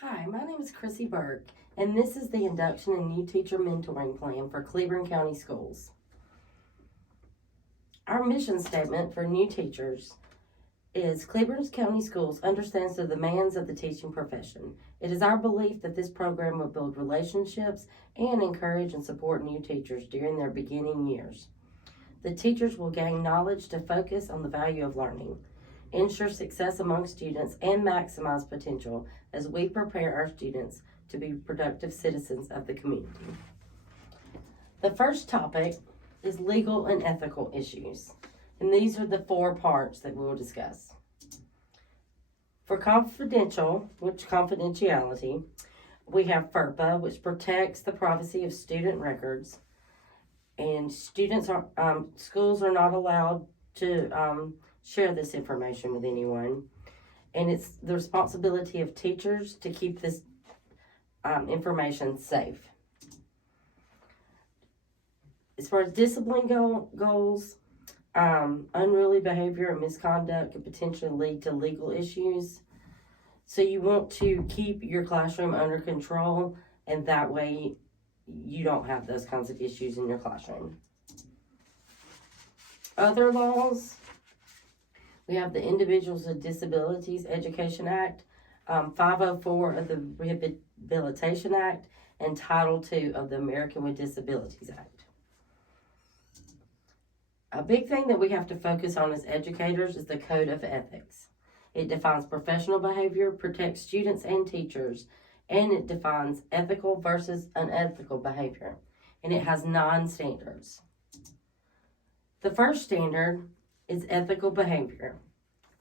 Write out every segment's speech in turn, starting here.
Hi, my name is Chrissy Burke, and this is the Induction and New Teacher Mentoring Plan for Cleburne County Schools. Our mission statement for new teachers is Cleburne County Schools understands the demands of the teaching profession. It is our belief that this program will build relationships and encourage and support new teachers during their beginning years. The teachers will gain knowledge to focus on the value of learning, ensure success among students, and maximize potential as we prepare our students to be productive citizens of the community. The first topic is legal and ethical issues, and these are the 4 parts that we will discuss. For confidentiality, we have FERPA, which protects the privacy of student records, and schools are not allowed to share this information with anyone, and it's the responsibility of teachers to keep this information safe. As far as discipline goals, unruly behavior and misconduct could potentially lead to legal issues. So you want to keep your classroom under control, and that way you don't have those kinds of issues in your classroom. Other laws, we have the Individuals with Disabilities Education Act, 504 of the Rehabilitation Act, and Title II of the American with Disabilities Act. A big thing that we have to focus on as educators is the Code of Ethics. It defines professional behavior, protects students and teachers, and it defines ethical versus unethical behavior. And it has 9 standards. The first standard is ethical behavior,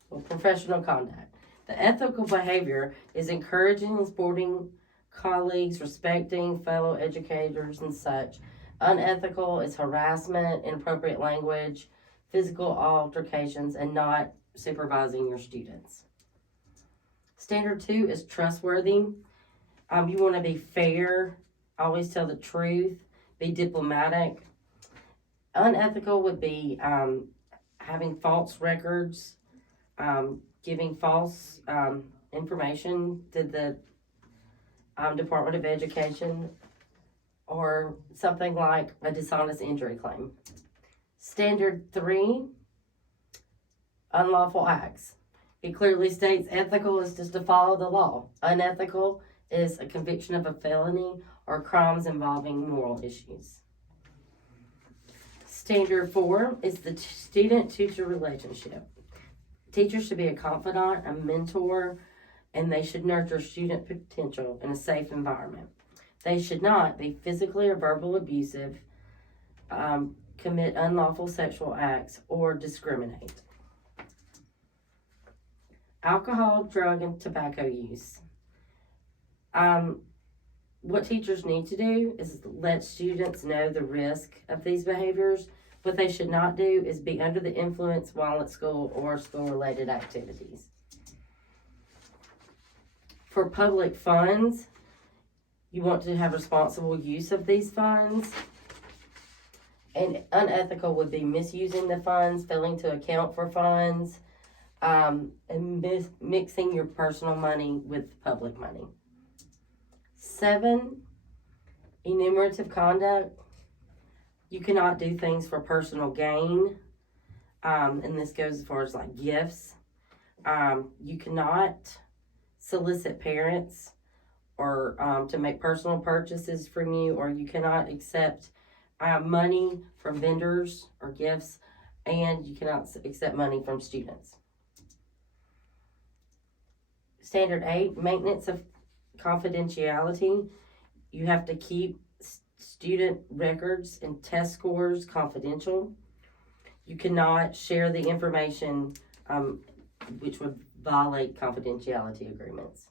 or professional conduct. The ethical behavior is encouraging and supporting colleagues, respecting fellow educators and such. Unethical is harassment, inappropriate language, physical altercations, and not supervising your students. Standard 2 is trustworthy. You want to be fair, always tell the truth, be diplomatic. Unethical would be having false records, giving false information to the Department of Education, or something like a dishonest injury claim. Standard 3, unlawful acts. It clearly states ethical is just to follow the law. Unethical is a conviction of a felony or crimes involving moral issues. Standard 4 is the student-teacher relationship. Teachers should be a confidant, a mentor, and they should nurture student potential in a safe environment. They should not be physically or verbally abusive, commit unlawful sexual acts, or discriminate. Alcohol, drug, and tobacco use. What teachers need to do is let students know the risk of these behaviors. What they should not do is be under the influence while at school or school-related activities. For public funds, you want to have responsible use of these funds. And unethical would be misusing the funds, failing to account for funds, and mixing your personal money with public money. 7, enumerative conduct. You cannot do things for personal gain, and this goes as far as like gifts. You cannot solicit parents or to make personal purchases from you, or you cannot accept money from vendors or gifts, and you cannot accept money from students. Standard 8, maintenance of confidentiality. You have to keep student records and test scores confidential. You cannot share the information which would violate confidentiality agreements.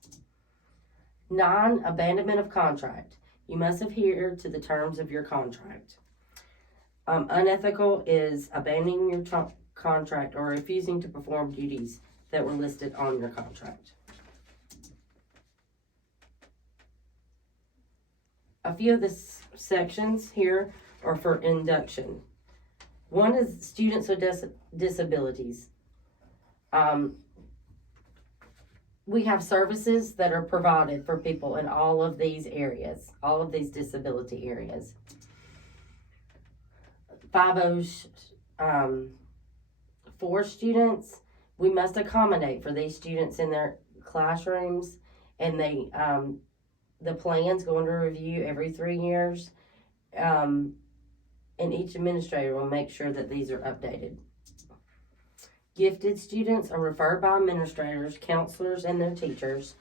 9, abandonment of contract. You must adhere to the terms of your contract. Unethical is abandoning your contract or refusing to perform duties that were listed on your contract. A few of the sections here are for induction. One is students with disabilities. we have services that are provided for people in all of these areas, all of these disability areas. 504 students, we must accommodate for these students in their classrooms, and the plans go under review every 3 years, and each administrator will make sure that these are updated. Gifted students are referred by administrators, counselors, and their teachers.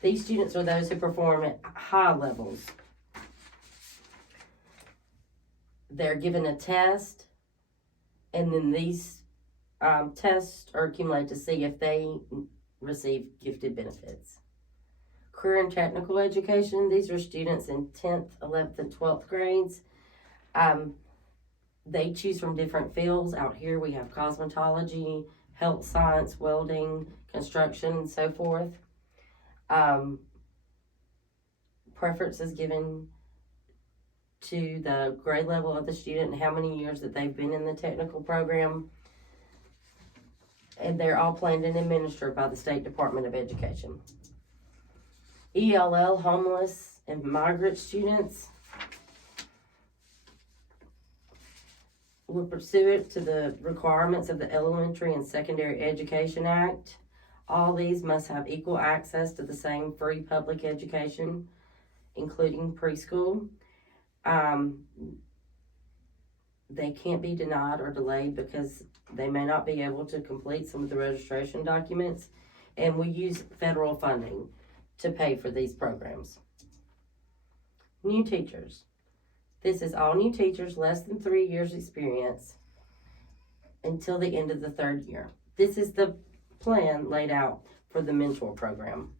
These students are those who perform at high levels. They're given a test, and then these tests are accumulated to see if they receive gifted benefits. Career and technical education, these are students in 10th, 11th, and 12th grades. They choose from different fields. Out here we have cosmetology, health science, welding, construction, and so forth. Preference is given to the grade level of the student and how many years that they've been in the technical program. And they're all planned and administered by the State Department of Education. ELL, homeless and migrant students, will pursue it to the requirements of the Elementary and Secondary Education Act. All these must have equal access to the same free public education, including preschool. They can't be denied or delayed because they may not be able to complete some of the registration documents, and we use federal funding to pay for these programs. New teachers. This is all new teachers less than 3 years experience until the end of the 3rd year. This is the plan laid out for the mentor program.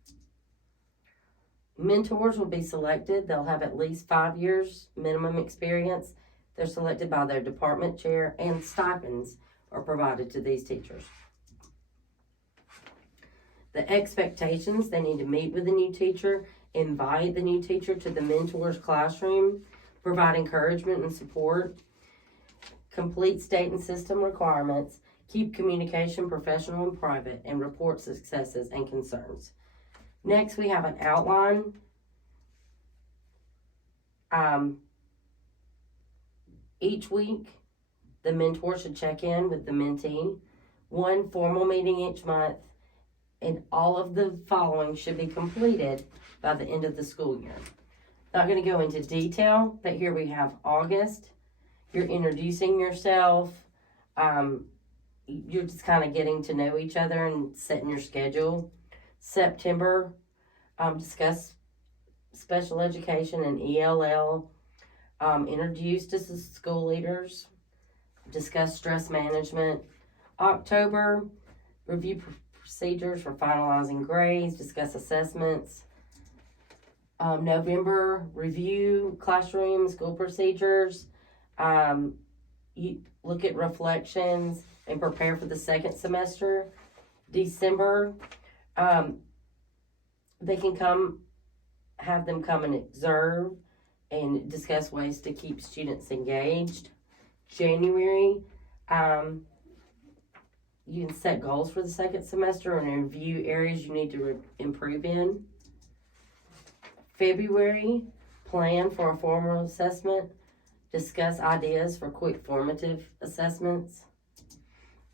Mentors will be selected. They'll have at least 5 years minimum experience. They're selected by their department chair, and stipends are provided to these teachers. The expectations, they need to meet with the new teacher, invite the new teacher to the mentor's classroom, provide encouragement and support, complete state and system requirements, keep communication professional and private, and report successes and concerns. Next, we have an outline. Each week, the mentor should check in with the mentee, 1 formal meeting each month, and all of the following should be completed by the end of the school year. Not going to go into detail, but here we have August. You're introducing yourself. You're just kind of getting to know each other and setting your schedule. September, discuss special education and ELL. Introduce to the school leaders. Discuss stress management. October, review procedures for finalizing grades. Discuss assessments. November, review classroom, school procedures, you look at reflections and prepare for the 2nd semester. December, they can have them come and observe and discuss ways to keep students engaged. January, you can set goals for the 2nd semester and review areas you need to improve in. February, plan for a formal assessment. Discuss ideas for quick formative assessments.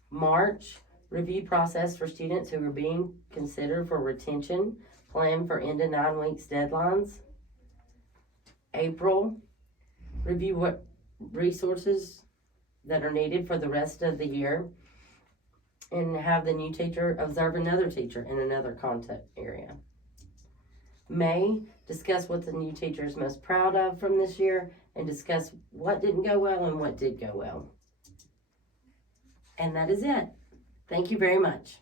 March, review process for students who are being considered for retention. Plan for end of 9 weeks deadlines. April, review what resources that are needed for the rest of the year. And have the new teacher observe another teacher in another content area. May, discuss what the new teacher is most proud of from this year and discuss what didn't go well and what did go well. And that is it. Thank you very much.